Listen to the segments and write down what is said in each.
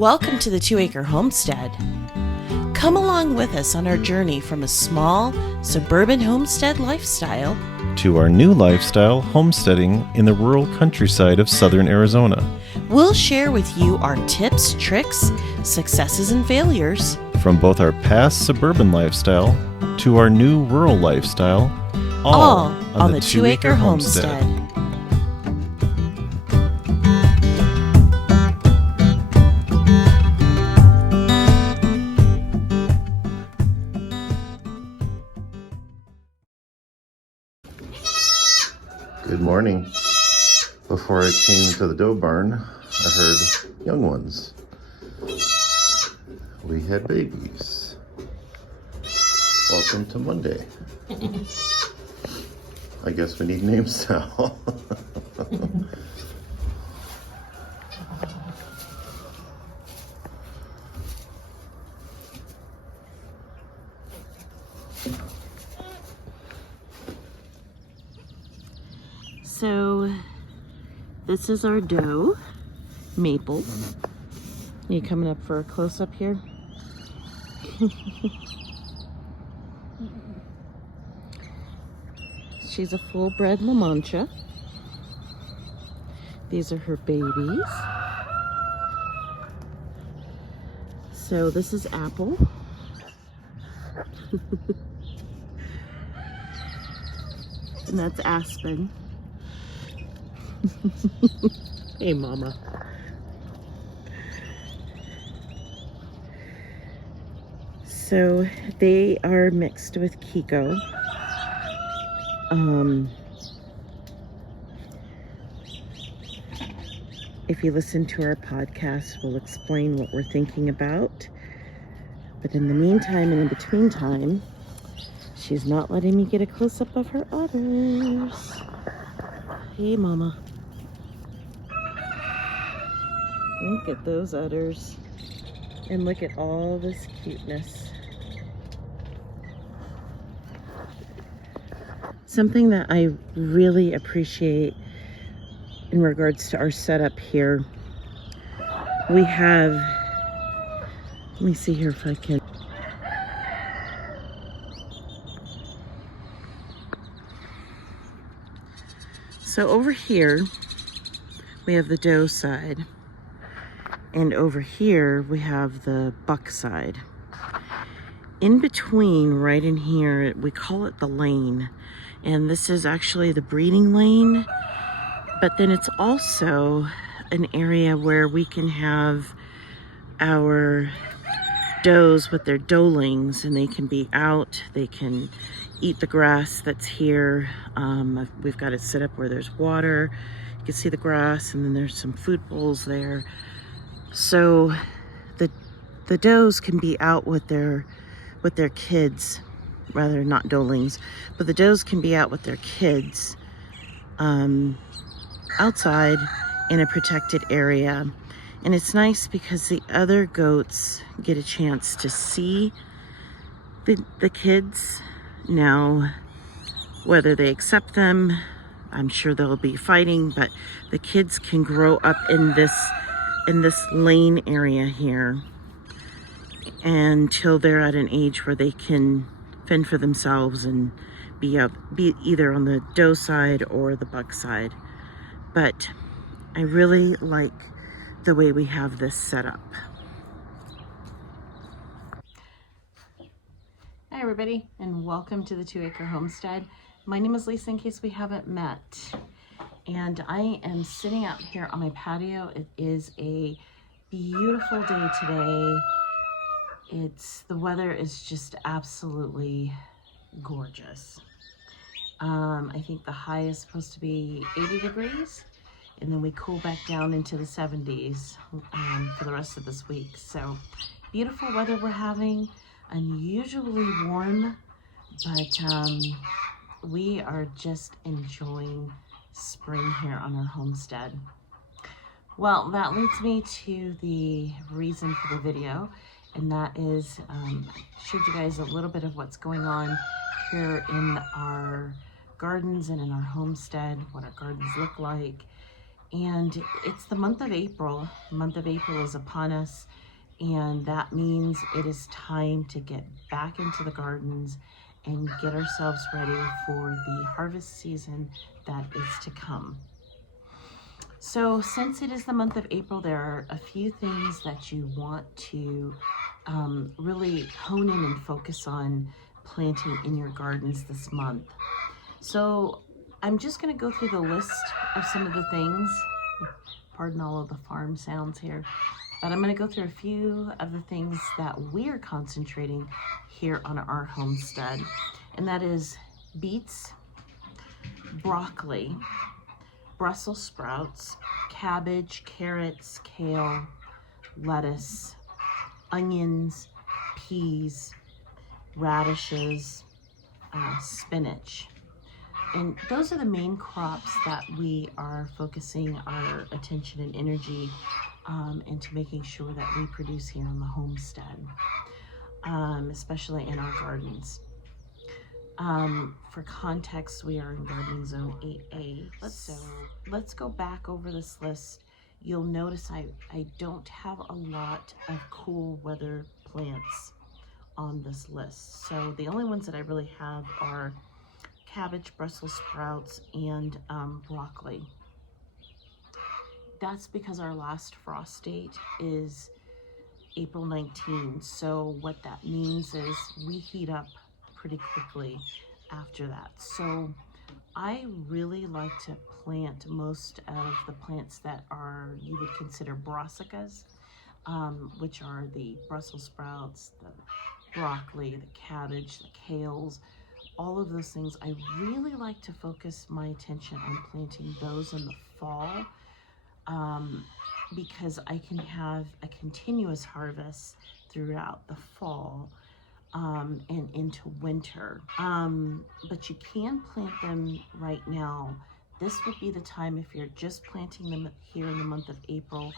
Welcome to the 2 Acre Homestead. Come along with us on our journey from a small, suburban homestead lifestyle to our new lifestyle, homesteading in the rural countryside of southern Arizona. We'll share with you our tips, tricks, successes, and failures. From both our past suburban lifestyle to our new rural lifestyle, all on the 2 Acre Homestead. Good morning. Before I came to the doe barn, I heard young ones. We had babies. Welcome to Monday. I guess we need names now. So, this is our doe, Maple. You coming up for a close-up here? She's a full-bred La Mancha. These are her babies. So this is Apple. And that's Aspen. Hey, Mama. So they are mixed with Kiko. If you listen to our podcast, we'll explain what we're thinking about. But in the meantime and in between time, she's not letting me get a close-up of her udders. Hey, Mama. Look at those udders. And look at all this cuteness. Something that I really appreciate in regards to our setup here, we have, let me see here if I can. So over here, we have the doe side. And over here, we have the buck side. In between, right in here, we call it the lane. And this is actually the breeding lane. But then it's also an area where we can have our does with their doelings, and they can be out, they can eat the grass that's here. We've got it set up where there's water. You can see the grass, and then there's some food bowls there. So the does can be out with their kids, rather not doelings, but the does can be out with their kids outside in a protected area. And it's nice because the other goats get a chance to see the kids. Now, whether they accept them, I'm sure they'll be fighting, but the kids can grow up in this lane area here until they're at an age where they can fend for themselves and be either on the doe side or the buck side. But I really like the way we have this set up. Hi everybody, and welcome to the 2 Acre Homestead. My name is Lisa, in case we haven't met. And I am sitting out here on my patio. It is a beautiful day today. The weather is just absolutely gorgeous. I think the high is supposed to be 80 degrees, and then we cool back down into the 70s for the rest of this week. So beautiful weather we're having, unusually warm, but we are just enjoying spring here on our homestead. Well, that leads me to the reason for the video, and that is I showed you guys a little bit of what's going on here in our gardens and in our homestead, what our gardens look like. And it's the month of April. The month of April is upon us, and that means it is time to get back into the gardens and get ourselves ready for the harvest season that is to come. So since it is the month of April, there are a few things that you want to really hone in and focus on planting in your gardens this month. So I'm just going to go through the list of some of the things. Pardon all of the farm sounds here. But I'm going to go through a few of the things that we're concentrating here on our homestead. And that is beets, broccoli, Brussels sprouts, cabbage, carrots, kale, lettuce, onions, peas, radishes, spinach. And those are the main crops that we are focusing our attention and energy into making sure that we produce here on the homestead, especially in our gardens. For context, we are in gardening zone 8A. Let's go back over this list. You'll notice I don't have a lot of cool weather plants on this list. So the only ones that I really have are cabbage, Brussels sprouts, and broccoli. That's because our last frost date is April 19. So what that means is we heat up pretty quickly after that. So I really like to plant most of the plants that are, you would consider brassicas, which are the Brussels sprouts, the broccoli, the cabbage, the kales, all of those things. I really like to focus my attention on planting those in the fall, because I can have a continuous harvest throughout the fall and into winter. But you can plant them right now. This would be the time, if you're just planting them here in the month of April,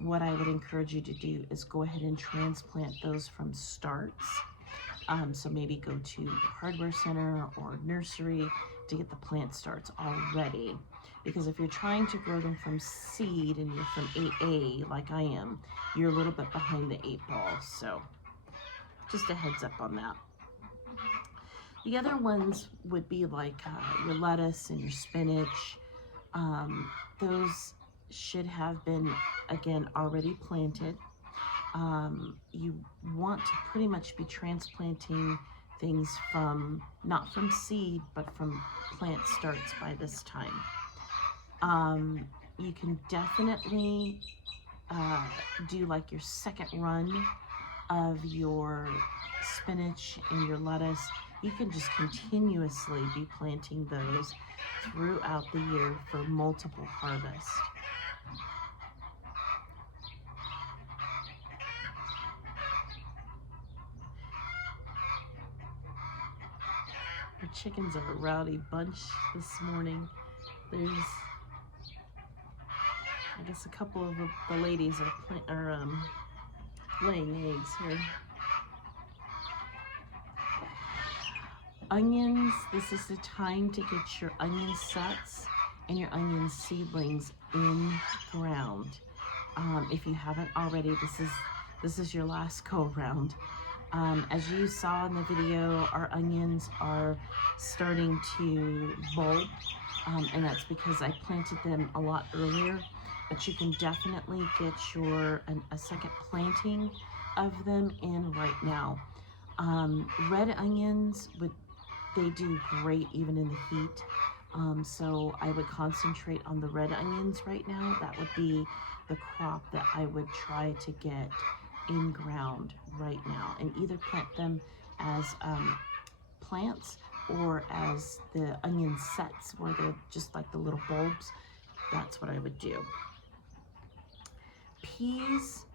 what I would encourage you to do is go ahead and transplant those from starts. So maybe go to the hardware center or nursery to get the plant starts already. Because if you're trying to grow them from seed and you're from 8A like I am, you're a little bit behind the 8 ball. So just a heads up on that. The other ones would be like your lettuce and your spinach. Those should have been, again, already planted. You want to pretty much be transplanting things from, not from seed, but from plant starts by this time. You can definitely do like your second run of your spinach and your lettuce. You can just continuously be planting those throughout the year for multiple harvests. Our chickens are a rowdy bunch this morning. There's, I guess, a couple of the ladies are laying eggs here. Onions, this is the time to get your onion sets and your onion seedlings in ground. If you haven't already, this is your last go around. As you saw in the video, our onions are starting to bulb, and that's because I planted them a lot earlier, but you can definitely get a second planting of them in right now. Red onions, they do great even in the heat, so I would concentrate on the red onions right now. That would be the crop that I would try to get in ground right now, and either plant them as plants or as the onion sets where they're just like the little bulbs. That's what I would do. Peas.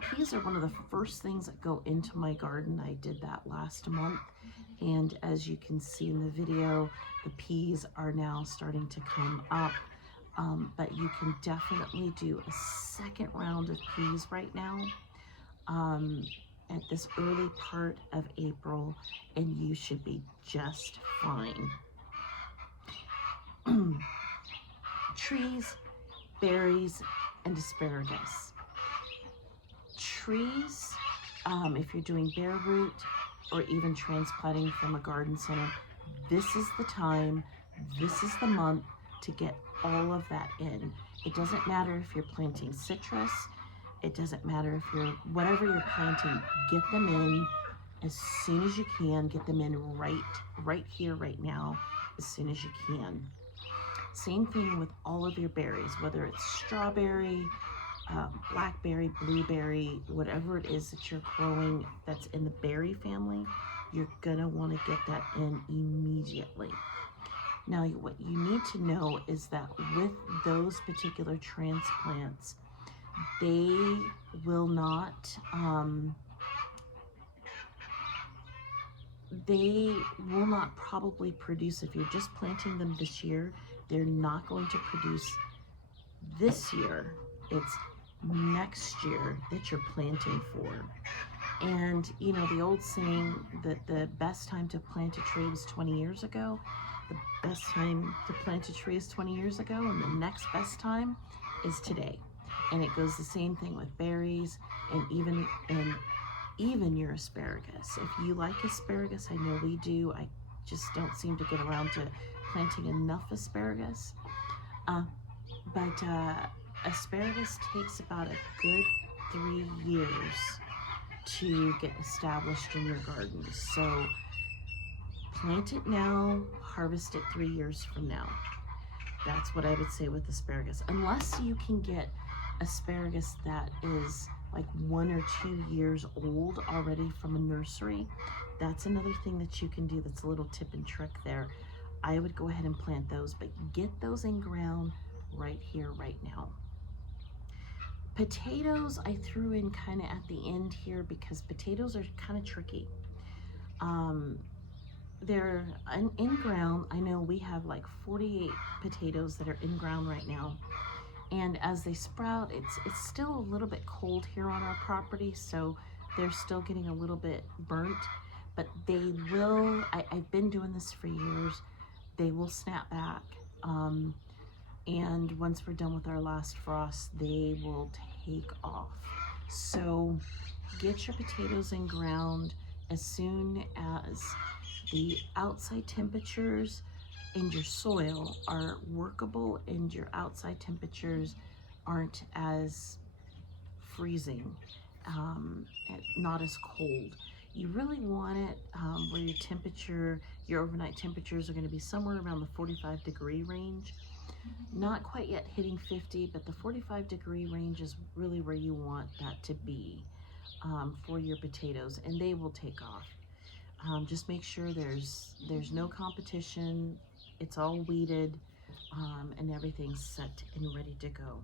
Peas are one of the first things that go into my garden. I did that last month, and as you can see in the video, the peas are now starting to come up. But you can definitely do a second round of peas right now at this early part of April, and you should be just fine. Trees, berries, and asparagus. Trees, if you're doing bare root or even transplanting from a garden center, this is the time, this is the month to get all of that in. It doesn't matter if you're planting citrus, it doesn't matter if you're, whatever you're planting, get them in as soon as you can. Get them in right here, right now, as soon as you can. Same thing with all of your berries, whether it's strawberry, blackberry, blueberry, whatever it is that you're growing that's in the berry family, you're gonna want to get that in immediately. Now, what you need to know is that with those particular transplants, they will not probably produce, if you're just planting them this year, they're not going to produce this year. It's next year that you're planting for. And you know, the old saying that the best time to plant a tree was 20 years ago, the best time to plant a tree is 20 years ago, and the next best time is today. And it goes the same thing with berries and even your asparagus. If you like asparagus, I know we do, I just don't seem to get around to planting enough asparagus. But asparagus takes about a good 3 years to get established in your garden. So plant it now, harvest it 3 years from now. That's what I would say with asparagus. Unless you can get asparagus that is like 1 or 2 years old already from a nursery, that's another thing that you can do. That's a little tip and trick there. I would go ahead and plant those, but get those in ground right here, right now. Potatoes I threw in kind of at the end here because potatoes are kind of tricky. They're in ground. I know we have like 48 potatoes that are in ground right now. And as they sprout, it's still a little bit cold here on our property, so they're still getting a little bit burnt, but they will, I've been doing this for years, they will snap back. And once we're done with our last frost, they will take off. So get your potatoes in ground as soon as the outside temperatures and your soil are workable and your outside temperatures aren't as freezing, not as cold. You really want it where your overnight temperatures are going to be somewhere around the 45-degree range. Not quite yet hitting 50, but the 45-degree range is really where you want that to be for your potatoes, and they will take off. Just make sure there's no competition. It's all weeded, and everything's set and ready to go.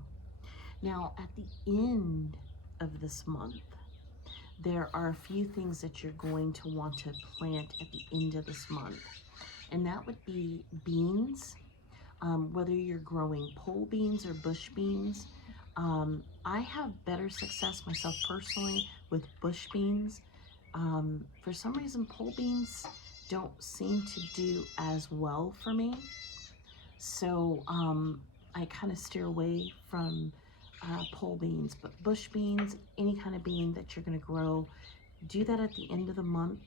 Now, at the end of this month, there are a few things that you're going to want to plant at the end of this month, and that would be beans. Whether you're growing pole beans or bush beans. I have better success myself personally with bush beans. For some reason, pole beans don't seem to do as well for me. So I kind of steer away from pole beans, but bush beans, any kind of bean that you're going to grow, do that at the end of the month,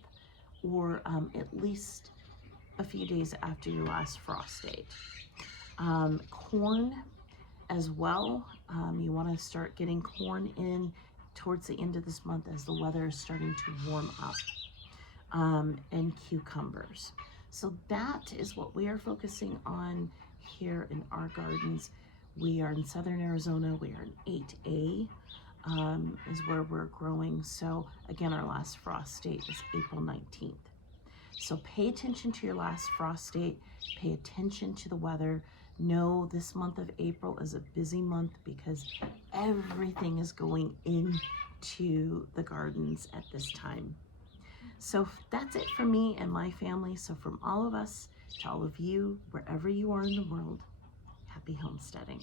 or at least a few days after your last frost date. Corn as well. You want to start getting corn in towards the end of this month as the weather is starting to warm up. And cucumbers. So that is what we are focusing on here in our gardens. We are in southern Arizona. We are in 8A is where we're growing. So again, our last frost date is April 19th. So pay attention to your last frost date. Pay attention to the weather. Know this month of April is a busy month because everything is going into the gardens at this time. So that's it for me and my family. So from all of us to all of you, wherever you are in the world, happy homesteading.